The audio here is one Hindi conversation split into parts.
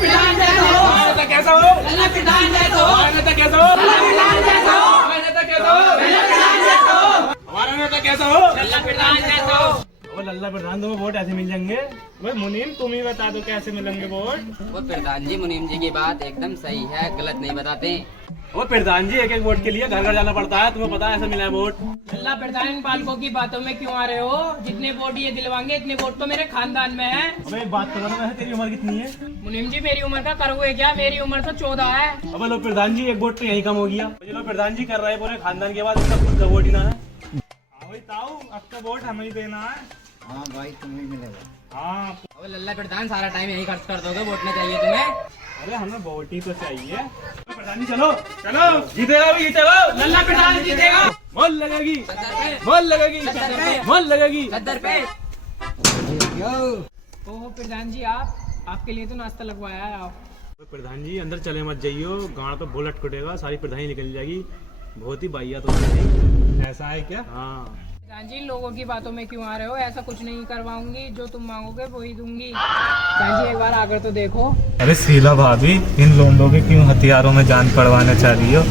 प्रधान जैसा हो, हमारा नेता कैसा हो, लल्ला प्रधान जैसा हो, हमारा नेता कैसा हो, लल्ला प्रधान जैसा हो, हमारा नेता कैसा हो, लल्ला प्रधान जैसा हो, हमारा नेता कैसा हो, लल्ला प्रधान जैसा हो। वो लल्ला प्रधान तुम्हें वोट ऐसे मिल जाएंगे? भाई मुनीम तुम ही बता दो कैसे मिलेंगे वोट? वो प्रधान जी मुनीम जी की बात एकदम सही है, गलत नहीं बताते। वो प्रधान जी एक एक वोट के लिए घर घर जाना पड़ता है, तुम्हें पता है ऐसे मिला है वोट? लल्ला प्रधान इन बालकों की बातों में क्यों आ रहे हो? जितने वोट ये दिलवाएंगे इतने वोट तो मेरे खानदान में है। अबे एक बात करो ना, वैसे तेरी उम्र कितनी है? मुनीम जी मेरी उम्र का करोगे क्या? मेरी उम्र तो 14 है। अब लो प्रधान जी एक वोट तो यही कम हो गया। चलो प्रधान जी कर रहे हैं पूरे खानदान के बाद, इसका खुद का वोट ही ना है। हाँ भाई ताऊ, आपका वोट हमें ही देना है। हाँ भाई तुम्हें मिलेगा। हाँ वो लल्ला प्रधान सारा टाइम यही खर्च कर दोगे, वोट नहीं चाहिए तुम्हें? अरे हमें वोट ही तो चाहिए। प्रधान जी चलो चलो, जीतेगा भी जीतेगा, लल्ला प्रधान जीतेगा। मोल लगेगी, 70 पे, मोल लगेगी, 70 पे, मोल लगेगी। 70 पे। ओहो प्रधान जी आपके लिए तो नाश्ता लगवाया है आप। प्रधान जी अंदर चले मत जाइयो, गाँव पे बुलेट कटेगा, सारी प्रधानी निकल जाएगी। बहुत ही बाइया तो ऐसा है क्या? हाँ प्रधान जी लोगों की बातों में क्यों आ रहे हो? ऐसा कुछ नहीं करवाऊंगी, जो तुम मांगोगे वो ही दूंगी। प्रधान जी एक बार आकर तो देखो। अरे शीला भाभी, इन लोगों के क्यों हथियारों में जान पड़वाना चाह रही हो?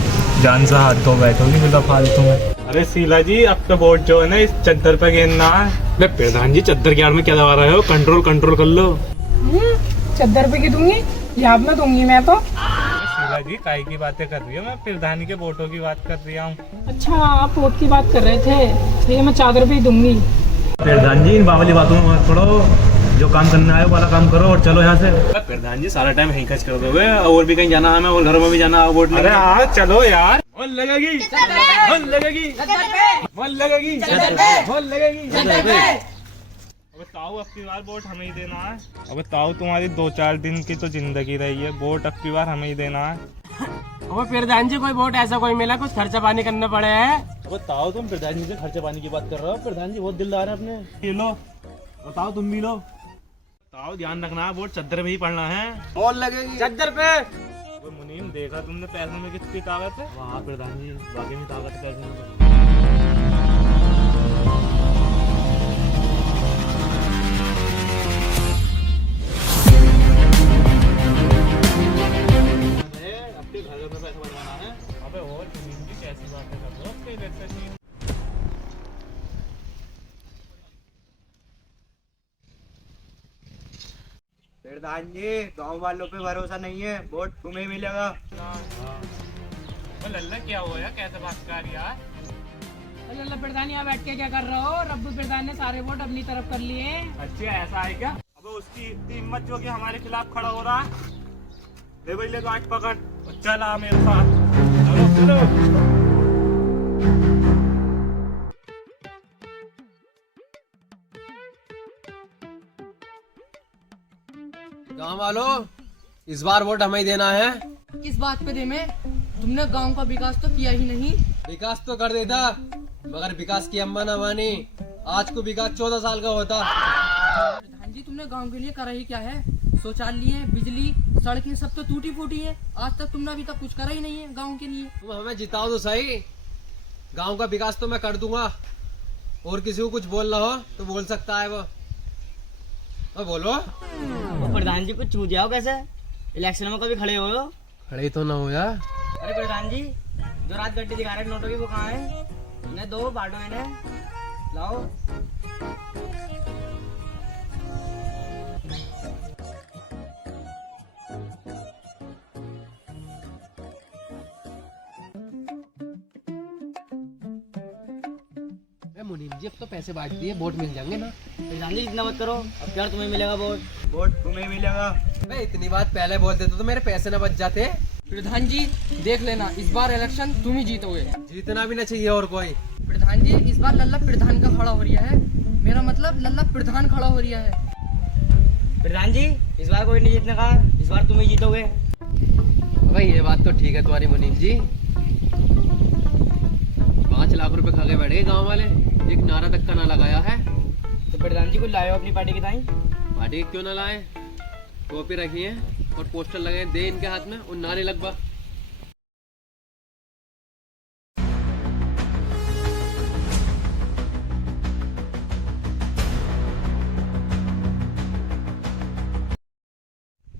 जान से हाथ धो बैठोगी बिना फालतू में। अरे शीला जी अब तो वोट जो है ना इस चद्दर पे गिनना है। अरे प्रधान जी चद्दर के आड़ में क्या दबा रहे हो? कंट्रोल कंट्रोल कर लो। 70 पे की दूंगी, याद में दूंगी मैं तो। शीला जी काय की बातें कर रही हो? मैं प्रधानी के वोटों की बात कर रही हूँ। अच्छा आप वोट की बात कर रहे थे, तो ये मैं चादर पे ही दूंगी। प्रधान जी इन बावली बातों में मत पड़ो, जो काम करना है वो वाला काम करो और चलो यहाँ से। प्रधान जी सारा टाइम यहीं खर्च कर दोगे, और भी कहीं जाना है हमें, और घरों में भी जाना है वोट। अरे हाँ चलो यार। मोल लगेगी, मोल लगेगी, मोल लगेगी, मोल लगेगी। अब ताऊ अब की बार वोट हमें ही देना है। अब ताऊ तुम्हारी 2-4 दिन की तो जिंदगी रही है, वोट अब की बार हमें ही देना है। ओ प्रधान जी कोई वोट ऐसा कोई मिला कुछ खर्चा पानी करना पड़े है? अब ताऊ तुम प्रधान जी से खर्चे पानी की बात कर रहे हो? प्रधान जी बहुत दिलदार है अपने। ये लो और ताऊ तुम भी लो। ताऊ ध्यान रखना है, वोट चद्दर में ही पड़ना है। मोल लगेगी। चादर पे। वो मुनीम देखा तुमने पैसों में कितनी ताकत है? वाह प्रधान जी वाकई में ताकत है पैसे में। अपने घर में पैसा बनवाना है। अबे और मुनीम जी कैसी बातें कर रहे हो? अपने इलेक्शन में प्रधान जी गांव वालों पे भरोसा नहीं है, वोट तुम्हें मिलेगा। वो लल्ला क्या हुआ यार, कैसे बात कर रही यार? लल्ला प्रधान यहाँ बैठ के क्या कर रहे हो? रब्बू प्रधान ने सारे वोट अपनी तरफ कर लिए। अच्छा ऐसा है क्या? अबे उसकी इतनी हिम्मत जो कि हमारे खिलाफ खड़ा हो रहा है। ले भाई ले गांठ पकड़ और चल आ मेरे साथ। चलो चलो। गाँव वालों इस बार वोट हमें ही देना है। किस बात पे दे में? तुमने गांव का विकास तो किया ही नहीं। विकास तो कर देता, मगर विकास की अम्मा न मानी। आज को विकास 14 साल का होता। प्रधान जी तुमने गांव के लिए करा ही क्या है? शौचालय, बिजली, सड़कें सब तो टूटी फूटी है। आज तक तुमने अभी तक कुछ करा ही नहीं है गांव के लिए। तुम हमें जिताओ तो सही, गांव का विकास तो मैं कर दूंगा। और किसी को कुछ बोलना हो तो बोल सकता है वो। बोलो। प्रधान जी कुछ छूट जाओ कैसे? इलेक्शन में कभी खड़े हो? खड़े तो ना हो यार। अरे प्रधान जी जो रात गड्डी दिखा रहे नोटों की वो कहाँ है? इन्हें दो बांटो, इन्हें लाओ। मुनीम जी अब तो पैसे बांट दिए, वोट मिल जाएंगे ना? प्रधान जी इतना मत करो, अब क्या तुम्हें मिलेगा वोट? वोट तुम्हें मिलेगा। मैं इतनी बात पहले बोल देते तो मेरे पैसे न बच जाते। प्रधान जी देख लेना, इस बार इलेक्शन तुम ही जीतोगे। जीतना भी ना चाहिए और कोई। प्रधान जी इस बार लल्ला प्रधान का खड़ा हो रहा है। मेरा मतलब लल्ला प्रधान खड़ा हो रहा है। प्रधान जी इस बार कोई नहीं जीतने का, इस बार तुम ही जीतोगे। भाई ये बात तो ठीक है तुम्हारी मुनीम जी। 5 लाख रुपए खा के बैठे गांव वाले, एक नारा तक का ना लगाया है। तो प्रधान जी को लाए हो अपनी पार्टी की ताई? पार्टी क्यों ना लाए? टोपी रखी है और पोस्टर लगे दे इनके हाथ में और नारे लगवा।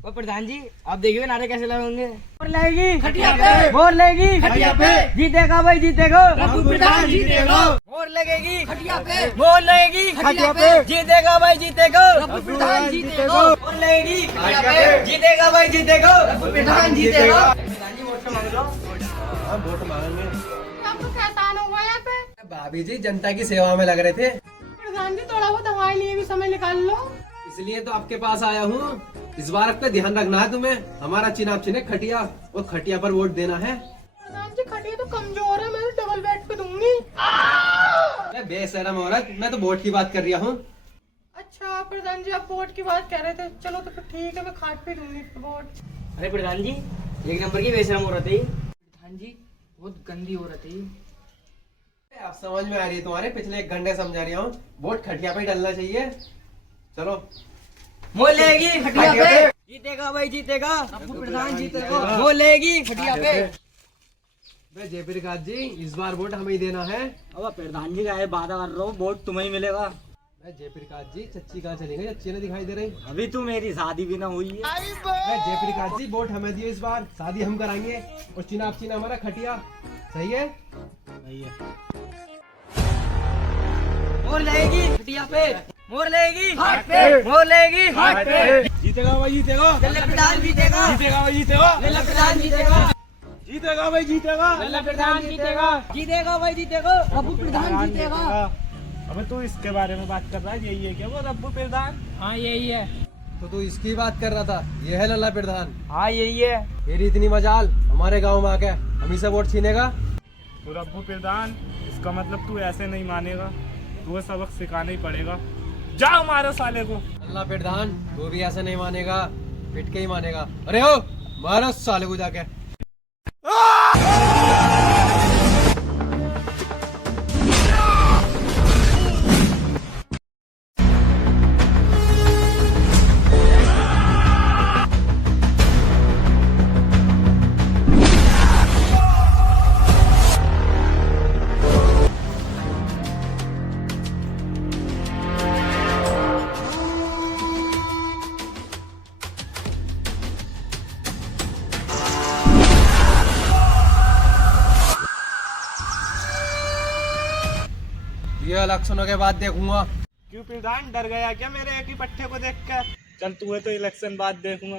और प्रधान जी आप देखिए नारे कैसे लगेंगे। मोर लेगी खटिया पे, मोर लेगी खटिया पे, जीतेगा भाई जीतेगा रघु प्रधान जीतेगा। मोर लगेगी खटिया पे, मोर लगेगी खटिया पे, जीतेगा भाई जीतेगा रघु प्रधान जीतेगा। मोर लगेगी खटिया पे, जीतेगा भाई जीतेगा रघु प्रधान जीतेगा। प्रधान जी वोट मांग लो। हाँ वोट मांगेंगे। आपको क्या तान होगा यहाँ पे? भाभी जी जनता की सेवा में लग रहे थे, प्रधान जी थोड़ा बहुत हमारे लिए भी समय निकाल लो। इसलिए तो आपके पास आया हूँ। इस बार आपका ध्यान रखना है तुम्हें। हमारा चुनाव चिन्ह खटिया, और खटिया पर वोट देना है। प्रधान जी खटिया तो कमजोर है, मैं तो डबल बेड पे दूंगी। अरे बेशरम औरत, मैं तो वोट की बात कर रहा हूँ। अच्छा प्रधान जी आप वोट की बात कर रहे थे, चलो तो फिर ठीक है, मैं खाट पे दूंगी वोट। अरे प्रधान जी एक नंबर की बेशरम हो रही। प्रधान जी बहुत गंदी हो रही थी। आप समझ में आ रही है तुम्हारे, पिछले 1 घंटे समझा रहा हूँ। वोट खटिया पे ही डलना चाहिए। चलो मोर लेगी खटिया पे, जीतेगा भाई जीतेगा रघु प्रधान जीतेगा। मोर लेगी खटिया पे जयप्रकाश जी इस बार वोट हमें ही देना है। अब प्रधान जी का है, वादा कर रहा हूँ वोट तुम्हें ही मिलेगा। जयप्रकाश जी चच्ची कहाँ चली गई? चच्ची ने दिखाई दे रही। अभी तो मेरी शादी भी ना हुई है। जयप्रकाश जी वोट हमें दिए, इस बार शादी हम कराएंगे, और चुनाव चिन्ह हमारा खटिया। सही है? मोर लेगी खटिया पे मोर लेगी हाथ पे, मोर लेगी हाथ पे, जीतेगा भाई जीतेगा, लल्ला प्रधान जीतेगा जीतेगा भाई जीतेगा, लल्ला प्रधान जीतेगा जीतेगा भाई जीतेगा, लल्ला प्रधान जीतेगा जीतेगा भाई जीतेगा रघु प्रधान जीतेगा। अबे तू इसके बारे में बात कर रहा है, यही है क्या वो रब्बू प्रधान? हाँ यही है तो तू इसकी बात कर रहा था। ये है लल्ला प्रधान। हाँ यही है तेरी इतनी मजाल हमारे गांव में आके हम ही से वोट छीनेगा। तो रब्बू प्रधान इसका मतलब तू ऐसे नहीं मानेगा, तू सबक सिखाना ही पड़ेगा। जा मारो साले को। लल्ला प्रधान तू भी ऐसे नहीं मानेगा, पिट के ही मानेगा। अरे हो मारो साले को जाके। ये इलेक्शनों के बाद देखूंगा। क्यों प्रधान डर गया क्या मेरे एक ही पट्टे को देख कर? चल तू है तो इलेक्शन बाद देखूंगा।